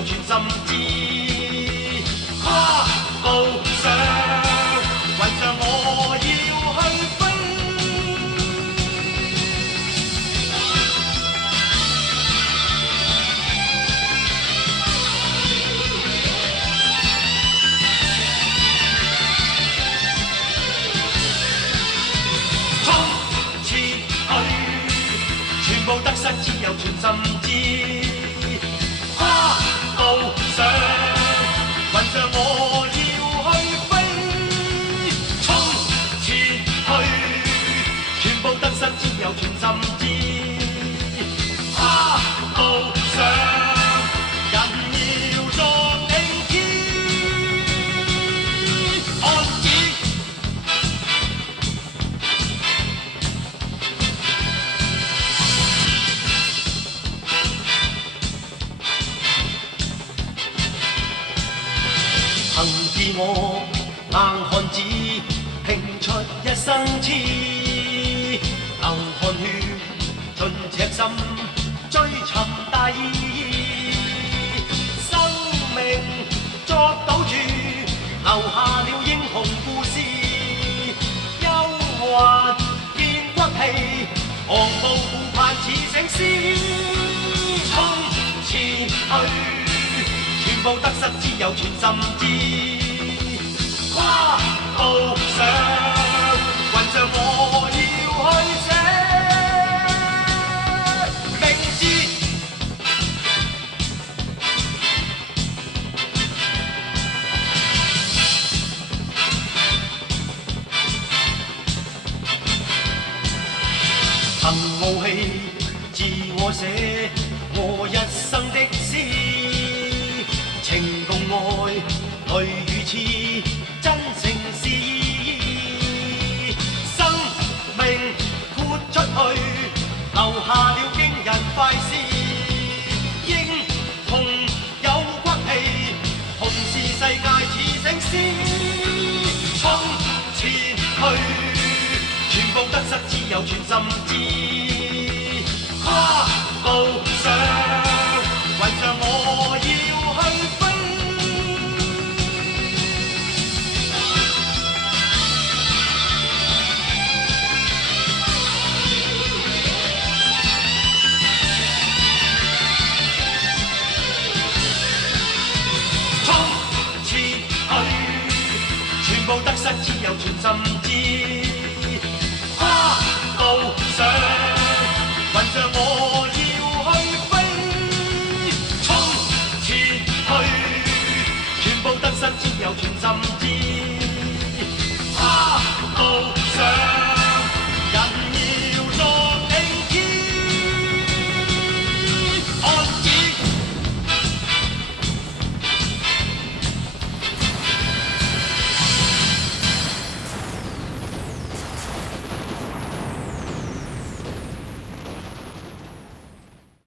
由全心知，跨步上，雲上我要去飛。衝前去，全部得失只有全心知。跨步上，雲上我要去飛。衝前去，全部得失只有全心知。跨步上，人要作聽天看指。憑自我硬漢子，拼出一生痴，流汗血盡赤心，追尋大義。生命作賭注，留下了英雄故事。憂患見骨氣，昂步顧盼似醒獅。衝前去，全部得失只有全心知。跨步上，雲上我要去寫名字。憑傲氣自我寫我一生的詩。情共愛，淚與痴，真誠是義。生命豁出去，留下了驚人快事。英雄有骨氣，同是世界似醒獅。衝前去，全部得失只有全心知。跨步上，雲上我要去飛。衝前去，全部得失只有全心知。